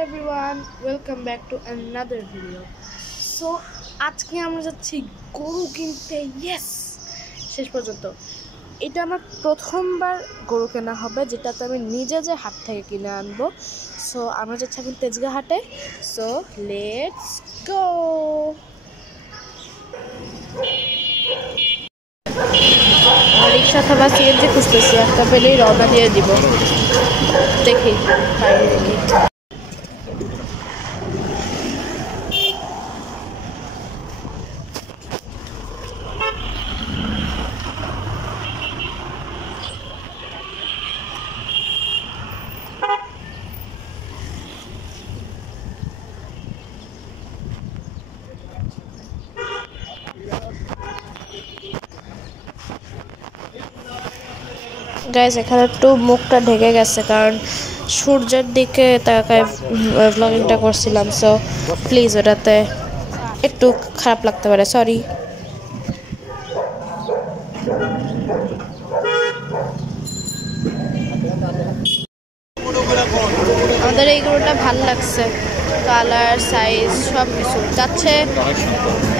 everyone, welcome back to another video. So আজকে আমরা যাচ্ছি গরু কিনতে। ইয়েস, শেষ পর্যন্ত এটা আমার প্রথমবার গরু কেনা হবে, যেটাতে আমি নিজে যে হাট থেকে কিনে আনবো। সো আমরা যাচ্ছি এখন তেজগাঁ হাটে। So let's go. রিক্সা অথবা সিএনজি খুঁজতেছি, একটা পেলেই রওনা দিয়ে দিব। দেখি পাই নাকি। গাইস, এখানে একটু মুখটা ঢেকে গেছে কারণ সূর্যের দিকে তাকায় ব্লগিংটা করছিলাম। সো প্লিজ ওটাতে একটু খারাপ লাগতে পারে, সরি। আমাদের এই গরুটা ভালো লাগছে, কালার সাইজ সব কিছু। যাচ্ছে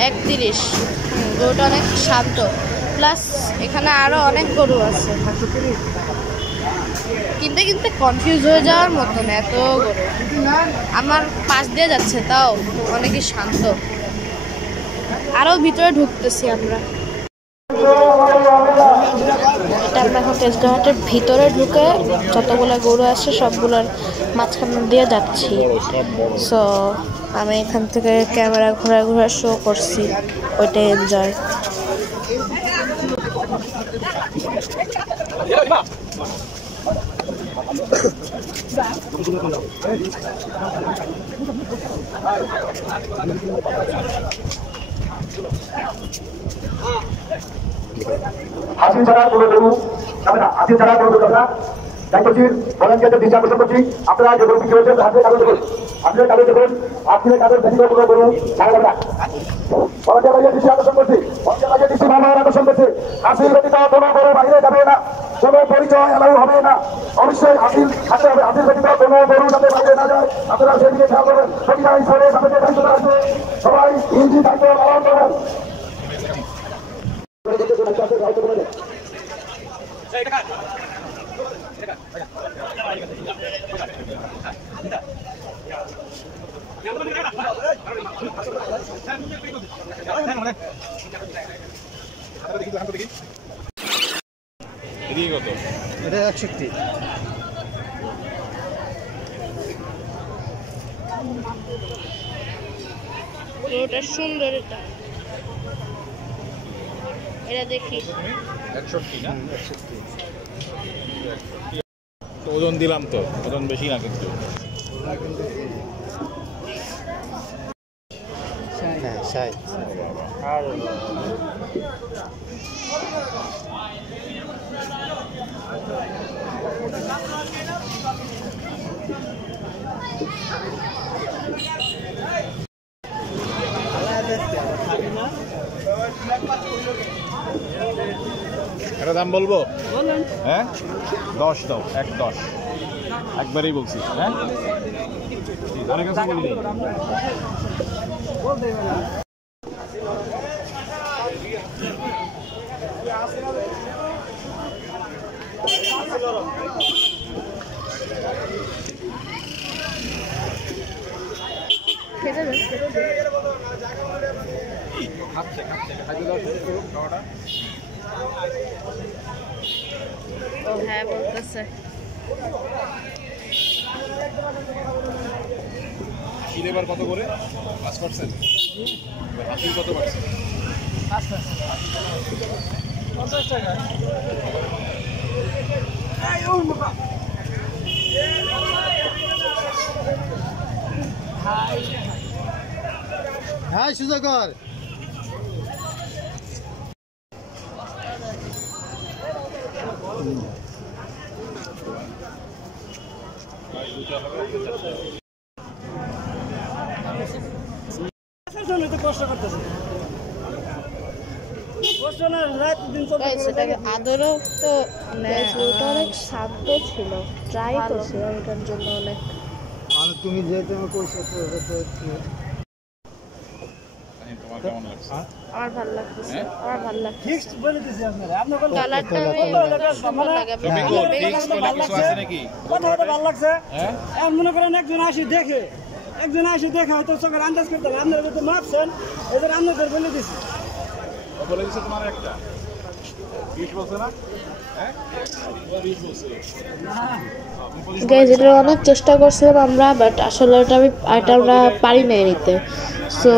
31। গরুটা অনেক শান্ত, প্লাস এখানে আরো অনেক গরু আছে। কিনতে কিনতে কনফিউজ হয়ে যাওয়ার মতন এত গরু। আমার পাশ দিয়ে যাচ্ছে, তাও অনেকই শান্ত। আরো ভিতরে ঢুকতেছি আমরা। এটা আমরা এখন তেজগাঁ হাটের ভিতরে ঢুকে যতগুলো গরু আছে সবগুলোর মাঝখান দিয়ে যাচ্ছি। সো আমি এখান থেকে ক্যামেরা ঘোরা ঘোরা শো করছি, ওইটাই এনজয়। হাসিল ছাড়া কোনো গরু যাবে না, হাসিল ছাড়া কোনো গরু যাবে না। তাই করছি, ভলান্টিয়ারদের দৃষ্টি আকর্ষণ করছি, আপনারা যে গরু বিক্রি হয়েছেন হাসিলের কাগজ দেখুন, হাসিলের কাগজ দেখুন, হাসিলের কাগজ ব্যতীত কোনো গরু ছাড়া যাবে না। ভলান্টিয়ার ভাইয়ের দৃষ্টি আকর্ষণ করছি, ভলান্টিয়ার ভাইয়ের দৃষ্টি ভালো আকর্ষণ করছে। হাসিল ব্যতীত কোনো গরু বাইরে যাবে না, কোনো পরিচয় এলাও হবে না। অবশ্যই হাসিল থাকতে হবে, হাসিল ব্যতীত কোনো গরু যাতে বাইরে না যায় আপনারা সেদিকে খেয়াল করবেন। প্রতিটা হিসাবে আপনাদের দায়িত্ব আছে, সবাই ইঞ্জি দায়িত্ব পালন করবেন। এটা 61। গরুটা সুন্দর, এটা দেখি 61 না? 61 ওজন দিলাম তো, ওজন বেশি না কিন্তু। হ্যাঁ, 60। আর এটা দাম বলবো? হ্যাঁ, 10 দাও, 10 একবারই বলছি। হ্যাঁ, অনেক কিছু বলিনি। ও হ্যাঁ বলতেছে। এবার কত করে? 5%। হাসিল কত পার্সেন্ট? 5%। 50 টাকা। হ্যাঁ, সুযোগর কষ্ট করতেছে। আদরও তো অনেক শান্ত ছিল, ট্রাই করছিলাম এটার জন্য অনেক। তুমি যেহেতু আমাকে কইছো তোমার কেমন লাগছে? আমার ভালো লাগতেছে, আমার ভালো লাগছে। ফিক্সড বলে দিছি আপনারা আপনার কালারটা সুন্দর লাগে। ফিক্স বলে কিছু আছে নাকি? কথা ভালো লাগছে হ্যাঁ এখন মনে করেন একজন আসি দেখে হয়তো চোখের আন্দাজ করতে হবে আপনারা যদি মাপছেন এদের আপনাদের বলে দিছি ও বলে দিছে তোমার একটা 20 বলছে না? হ্যাঁ 20 বলছে। গাইজ এটা অনেক চেষ্টা করছিলাম আমরা, বাট আসলে এটা আমরা পারি নাই নিতে। সো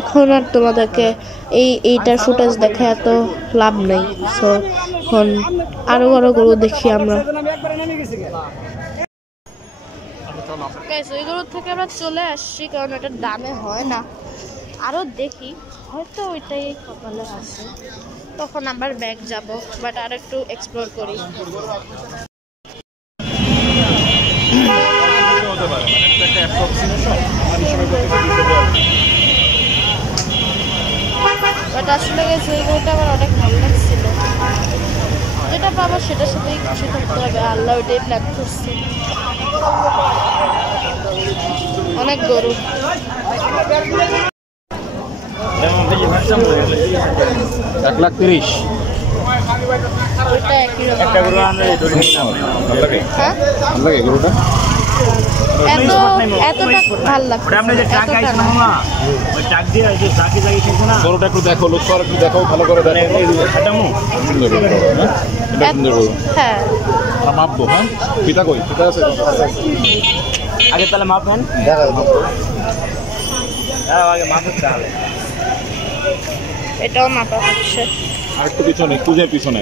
এখন আর তোমাদেরকে এইটার ফুটেজ দেখা এত লাভ নেই। সো এখন আরো বড় গরু দেখি আমরা। আমি একবারে নেমে গেছি গাইজ ওই গরুর থেকে আমরা চলে আসছি, কারণ এটার দামে হয় না। আরও দেখি, হয়তো ওইটাই কপালে আছে, তখন আবার ব্যাক যাব, বাট আর একটু এক্সপ্লোর করি। হতে পারে মানে এটা একটা অ্যাপ্রক্সিমেশন আমার হিসাবে করতে 200 টাকা। বাট আসলে গেছে ওই গরুটা আমার অনেক ভালো লাগছিল। যেটা পাবো সেটার সাথেই খুশি থাকতে হবে, আল্লাহ ওইটাই প্ল্যান করছে। অনেক গরু, 1,30,000 ওইটা একই রকম। ভালো লাগে? হ্যাঁ, ভালো লাগে গরুটা? এতটা ভালো লাগছে, এতটা না। গরুটা একটু দেখো, লুক করে একটু দেখো, ভালো করে দেখো। সুন্দর গরু, হ্যাঁ? এটা সুন্দর গরু। হ্যাঁ, আমরা মাপবো, হ্যাঁ? পিতা কই? পিতা আছে? আগে তাহলে মাপবেন আগে মাপেন তাহলে এটাও মাপা হচ্ছে। আর একটু পিছনে, কুজের পিছনে,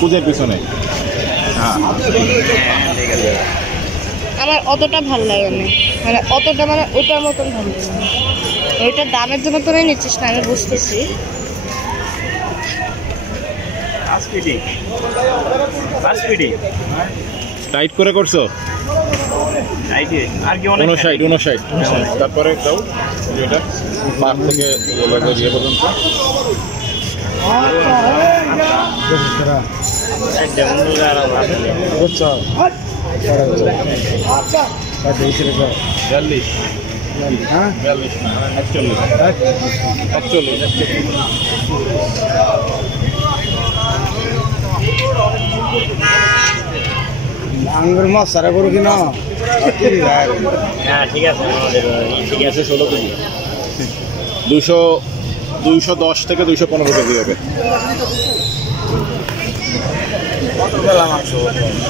কুজের পিছনে। হ্যাঁ আমার অতটা ভালো লাগে না, মানে অতটা, মানে ওইটার মতন ভালো লাগে না। ওইটার দামের জন্য তোরাই নিচ্ছিস না, আমি বুঝতেছি। টাইট করে করছো? আর কি 59। তারপরে দাও যেটা পাক থেকে ইয়ে পর্যন্ত। বিয়াল্লিশ না 41। আঙ্গুর মাছ সারা করো কিনা হ্যাঁ ঠিক আছে, ঠিক আছে 16 কেজি। 210 থেকে 215 কেজি হবে।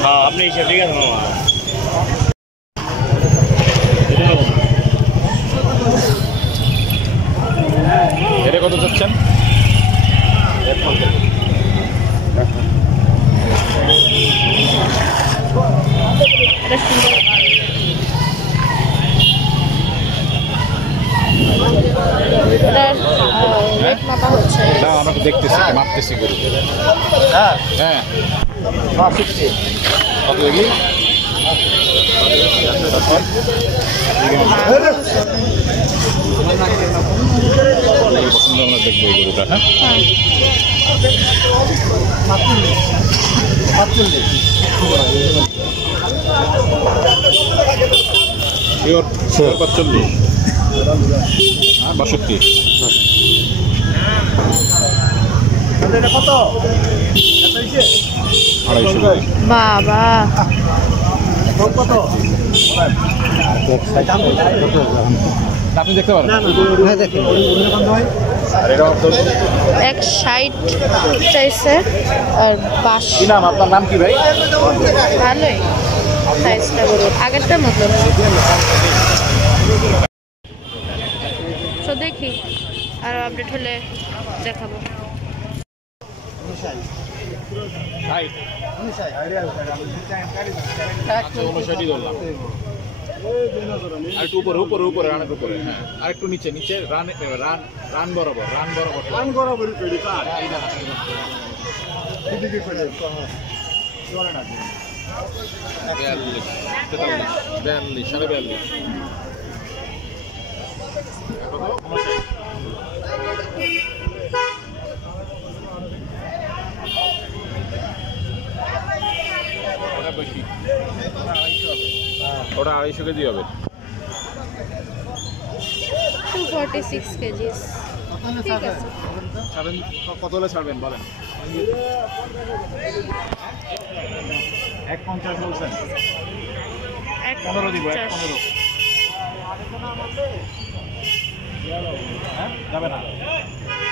হ্যাঁ আপনি হিসাব ঠিক আছে মামা এটা কত চাচ্ছেন? এটা সুন্দর। এটার রেট মাপা হচ্ছে। না আমরা দেখতেছি, মাপতেছি গরু। হ্যাঁ হ্যাঁ মাছ শিখছি কত দেখি? পছন্দ আমরা দেখবো এই গরুটা। হ্যাঁ পিওর 45। হ্যাঁ 62। কত 250 বাবা, কত আপনি দেখতে পারেন? হ্যাঁ দেখুন আর এটা 160 চাইছে আর 52। কি নাম? আপনার নাম কি ভাই? ভালোই সাইজটা বড়, আগেরটার মতো। তো দেখি আর আপডেট হলে দেখাবো। হাইট 59 ধরলাম। আর একটু উপরে অনেক উপরে। হ্যাঁ আর একটু নিচে রান বরাবর। বিয়াল্লিশ, 42.5। ওটা 250 কেজি হবে। 246 কেজিস। ঠিক আছে, ছাড়বেন কত হলে ছাড়বেন বলেন? 150 বলছেন, 15 দিব, 15। হ্যাঁ যাবে না,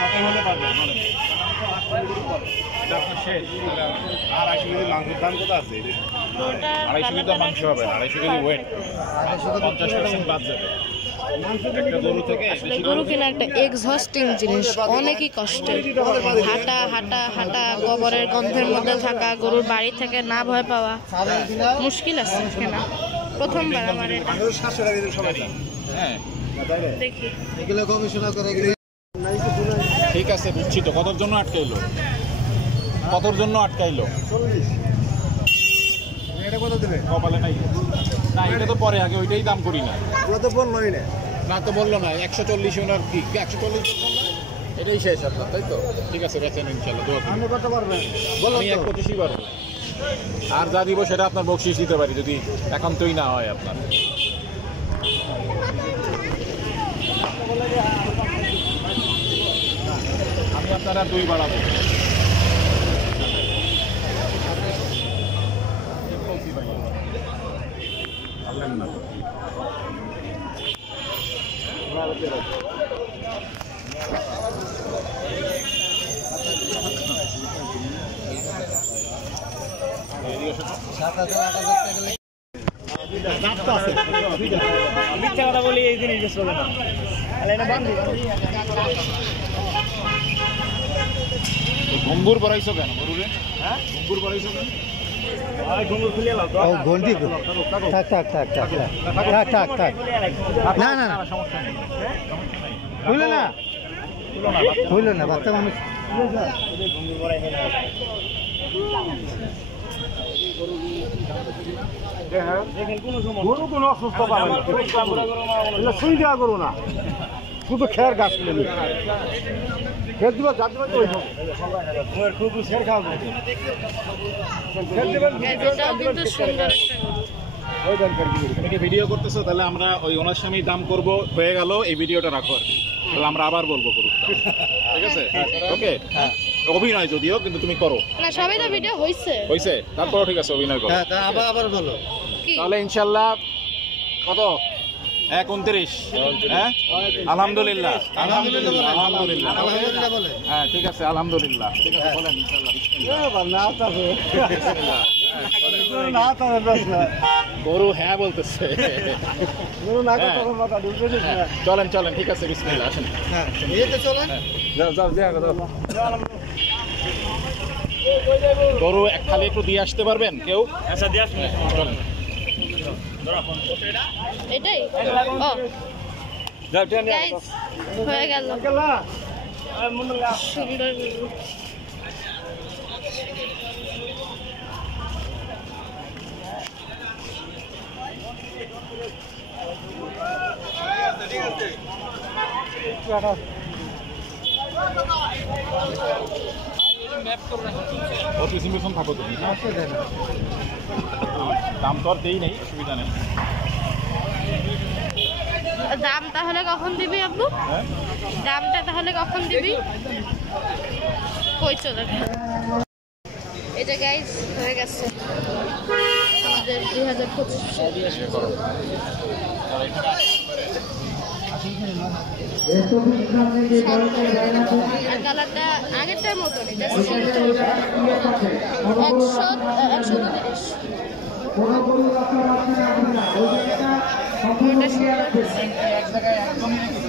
কত হলে পারবেন বলেন? এটা আপনার শেষ। আর 250 কেজি মাংসের দাম কত আছে? 250 কেজি মাংস হবে, 250 কেজি ওয়েট, 50% বাদ যাবে। একটা গরু থেকে আসলে গরু কেনা একটা এক্সহস্টিং জিনিস, অনেকই কষ্টের। হাঁটা হাঁটা হাঁটা, গোবরের গন্ধের মধ্যে থাকা, গরুর বাড়ি থেকে না ভয় পাওয়া, মুশকিল আছে কেনা। প্রথমবার আমার এটা। 700 টাকা দিন সবাই। হ্যাঁ দেখি এগুলো গবেষণা করে গেলে ঠিক আছে, বুঝছি তো। কতর জন্য আটকাইলো? কতর জন্য আটকাইলো? 40। এটা কত দেবে? কপালে নাই না, এটা তো পরে, আগে ওইটাই দাম করি না। ওরা তো বললোই না। না তো বললো না 140 ওনার কি 140 এটাই শেষ আপনার, তাই তো? ঠিক আছে, বেচেন ইনশাল্লাহ। আপনি কত পারবেন? আমি 125 পারবো, আর যা দিব সেটা আপনার বকশিস দিতে পারি যদি একান্তই না হয় আপনার। আমি আপনারা 2 বাড়াবো। পারলেন না তো। মিথ্যা কথা বলি এই জিনিস চলে না। ঘুঙ্গুর বাড়াইছো কেন গরুরে? হ্যাঁ ঘুঙ্গুর বাড়াইছো কেন? ঘুঙ্গুর খুলে লাও। ও ঘন্টি থাক থাক থাক থাক থাক থাক থাক না না না সমস্যা নেই, হইল না হইল না, বাচ্চা মানুষ। গরু কোনো অসুস্থ পাবে না, সুই দেওয়া গরু না, শুধু খেয়ার গাছ কিনে নিয়ে খেত দিব, যার দিব তো খুব খেয়ার খাওয়া এটাও কিন্তু সুন্দর একটা গরু। ওই দরকার কি তুমি কি ভিডিও করতেছো? তাহলে আমরা ওই ওনার সামনেই দাম করব, হয়ে গেল, এই ভিডিওটা রাখো আর কি। তাহলে আমরা আবার বলবো গরুর দাম, ঠিক আছে? ওকে, অভিনয় যদিও, কিন্তু তুমি করো। না, সবাই তো ভিডিও হইছে, তারপরও ঠিক আছে, অভিনয় করো। হ্যাঁ তা আবার বলো। কি তাহলে ইনশাল্লাহ কত? 129। হ্যাঁ আলহামদুলিল্লাহ, আলহামদুলিল্লাহ, আলহামদুলিল্লাহ, আলহামদুলিল্লাহ বলে। হ্যাঁ ঠিক আছে, আলহামদুলিল্লাহ, ঠিক আছে, বলেন ইনশাল্লাহ বিসমিল্লাহ। না তাবে বিসমিল্লাহ। না তাবে প্রশ্ন গরু হ্যাঁ বলতেছে। গরু না কত মাথা ঢুকে দিছে। চলেন চলেন, ঠিক আছে, বিসমিল্লাহ, আসেন। হ্যাঁ এই তো চলেন। যাও যাও, দেয়া দাও। গরু খালি একটু দিয়ে আসতে পারবেন কেউ? আচ্ছা দিয়ে আসুন। চলেন। এটাই। ও যাও টেনে গাইস, হয়ে গেল গেলা আর মন লাগা সুন্দর গরু। ওর পিছন পিছন থাকো তুমি, দাম তো আর দেই নেই, অসুবিধা নেই। দাম তাহলে কখন দিবি আব্বু? হ্যাঁ দামটা তাহলে কখন দিবি? কই চলে গেল? এই যে গাইস, হয়ে গেছে আমাদের 2025। আর কালারটা আগেরটার মতনই, জাস্ট 130।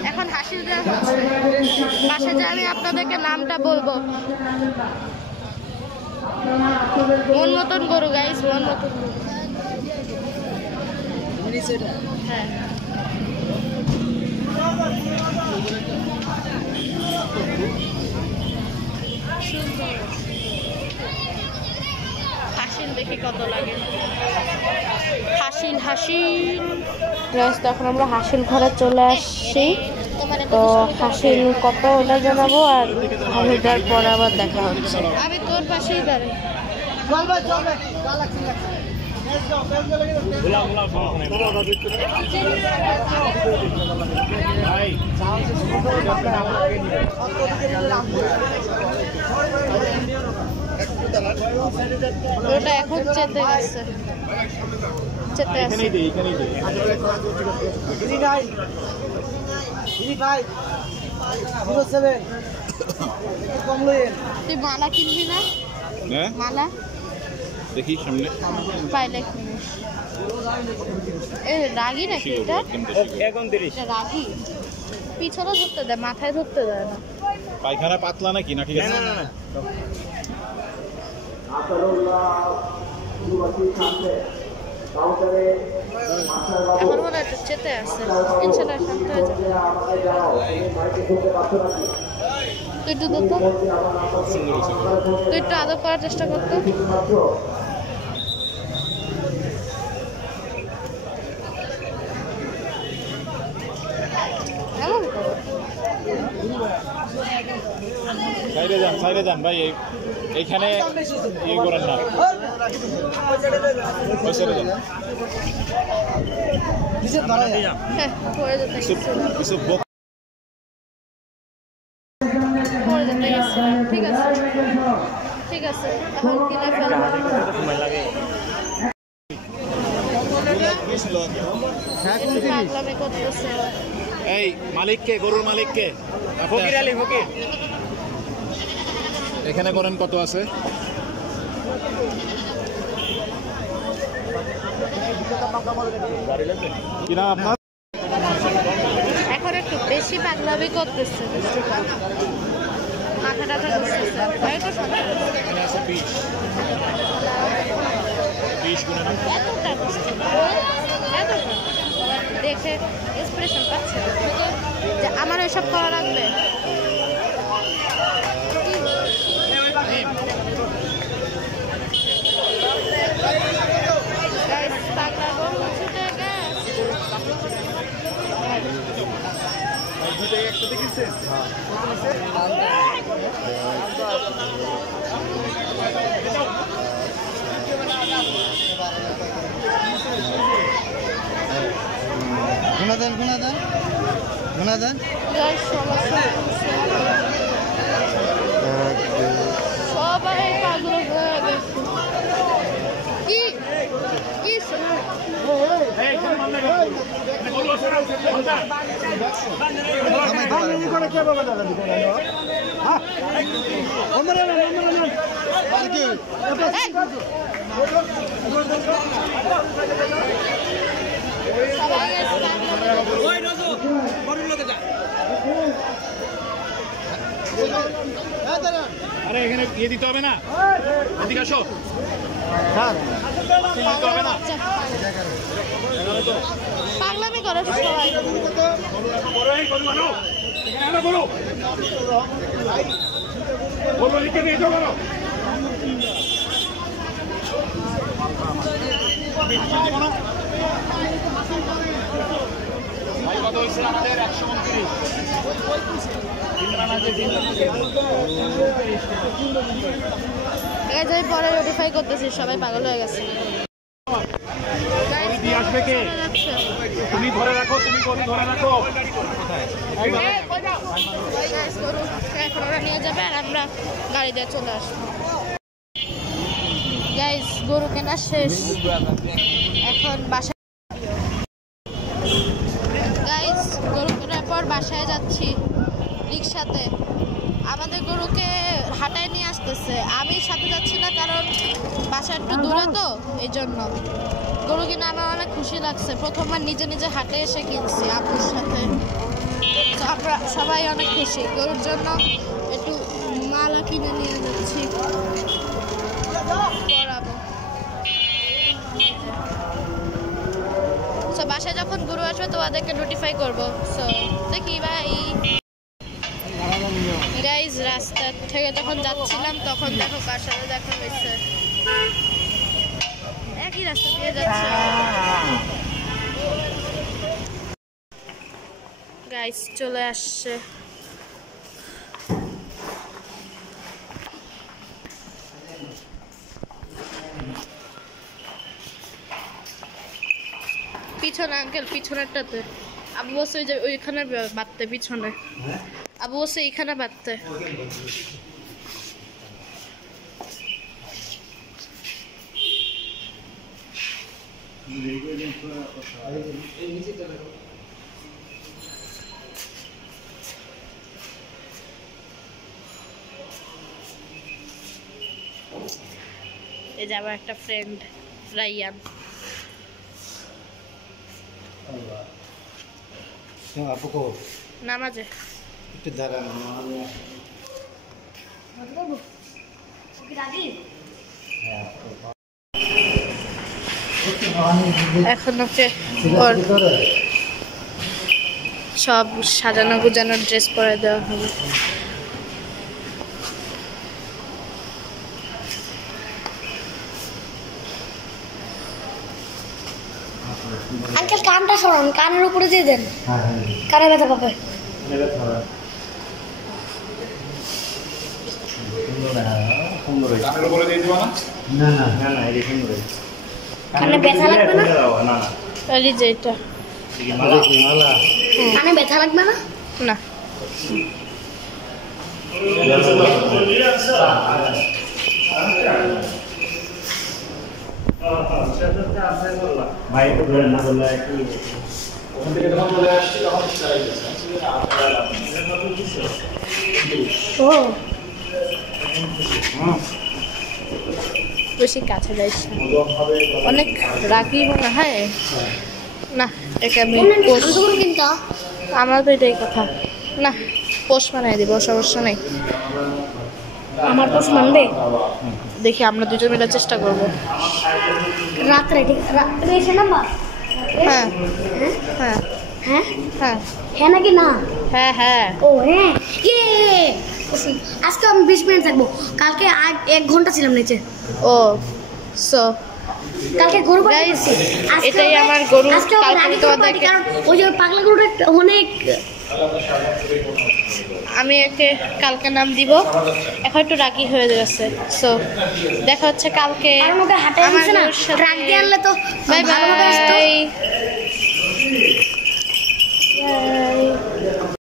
এখন হাসিল দেওয়া হচ্ছে, পাশে যে আমি আপনাদেরকে নামটা বলবো। মন মতন গরু গাইস, মন মতন গরু। হ্যাঁ হাসিল দেখি কত লাগে। হাসিল তখন আমরা হাসিল ঘরে চলে আসছি। তো হাসিল কত ওটা জানাবো, আর হাসিলটার পর আবার দেখা হচ্ছে। আমি তোর পাশেই দাঁড়াই। ওটা এখন চেতে গেছে, চেতে আছে। তুই মালা কিনবি না? মালা দেখি সামনে পাইলে কিনিস। এ রাগি নাকি এটা? এটা রাগি। পিছনে ধরতে দেয়, মাথায় ধরতে দেয় না। পায়খানা পাতলা নাকি নাকি? আমার মনে হয় চেতে আছে, ইনশাল্লাহ শান্ত হয়ে যাবে। তুই একটু দেখতো, তুই একটু আদর করার চেষ্টা করতো। সাইডে যান ভাই, এইখানে ইয়ে করেন না। হ্যাঁ, পড়ে যেতে গেছিলাম। ঠিক আছে, ঠিক আছে, এখন কিনে ফেলবো। পাগলামি করতেছে। এই মালিককে, গরুর মালিককে ফকির আলী, ফকির এখানে করেন কত আছে? কিনা আপনার এখন একটু বেশি পাগলামি করতেছে, মাথা টাথা করতেছে। এখানে আছে 20 গুণে না। এতটা দেখে এক্সপ্রেশন পাচ্ছে যে আমার এসব করা লাগবে। সবাই পাগল হয়ে গেছে। কি কি আরে এখানে ইয়ে দিতে হবে না, এদিকে আসো। পাগলামি করে সবাই। আমাদের 129 পরে নোটিফাই করতেছি, সবাই পাগল হয়ে গেছে। আসবে কে? তুমি ধরে রাখো, তুমি গরু ধরে রাখো। এখন ওরা নিয়ে যাবে আর আমরা গাড়ি দিয়ে চলে আসবো। গাইস, গরু কেনা শেষ, এখন বাসায়। গাইস, গরু কেনার পর বাসায় যাচ্ছি রিক্সাতে। আমাদের গরুকে হাটায় নিয়ে আসতেছে, আমি সাথে যাচ্ছি না কারণ বাসা একটু দূরে তো, এই জন্য। গরু কিনে আমার অনেক খুশি লাগছে, প্রথমবার নিজে নিজে হাটে এসে কিনছি আপুর সাথে। তো আমরা সবাই অনেক খুশি। গরুর জন্য একটু মালা কিনে নিয়ে যাচ্ছি, পরাবো। তো বাসায় যখন গরু আসবে তোমাদেরকে নোটিফাই করবো। সো দেখি ভাই। গাইজ, রাস্তা থেকে যখন যাচ্ছিলাম তখন দেখো কার সাথে দেখা হয়েছে, একই রাস্তা দিয়ে যাচ্ছে। গাইজ চলে আসছে। পিছনে আঙ্কেল পিছনেরটাতে আবু বসে ওই যে ওইখানে বাঁধতে পিছনে আবু বসে এইখানে বাঁধতে এই যে আমার একটা ফ্রেন্ড রাইয়ান আপুকো নামাজে একটু দাঁড়ান এখন হচ্ছে ওর সব সাজানো গুজানো ড্রেস পরে দেওয়া হবে আঙ্কেল কানটা সরান কানের উপরে দিয়ে দেন কানে ব্যথা পাবে কানের উপরে দিয়ে দিবা না কানে ব্যথা লাগবে না এই যে এটা কানে ব্যথা লাগবে না না ভাই তো ধরে না বললে কি ওখান থেকে যখন চলে আসছি তখন ও বেশি কাছে যাইস না। অনেক রাগি মনে হয় না এটা আমি পোষ কিন্তু আমার তো এটাই কথা না পোষ বানাই দিব সমস্যা নেই আমার পোষ মানবে দেখি আমরা দুজন মিলে চেষ্টা করব রাত্রে ঠিক রাত্রে এসে নাম্বার হ্যাঁ হ্যাঁ হ্যাঁ হ্যাঁ হ্যাঁ নাকি না হ্যাঁ হ্যাঁ ও হ্যাঁ আজকে আমি 20 মিনিট থাকবো কালকে 1 ঘন্টা ছিলাম নিচে ও সো কালকে গরু Guys, এটাই আমার গরু। আজকে কালকে আমি তোমাদেরকে- কারণ ওই যে পাগলা গরুটা অনেক আমি একে কালকে নাম দিব এখন একটু রাগি হয়ে গেছে সো দেখা হচ্ছে কালকে কারণ ওকে হাঁটে আমার দিচ্ছে না গরুর সাথে- ট্রাক দিয়ে আনলে তো বাই ভালোভাবে আসতো। বাই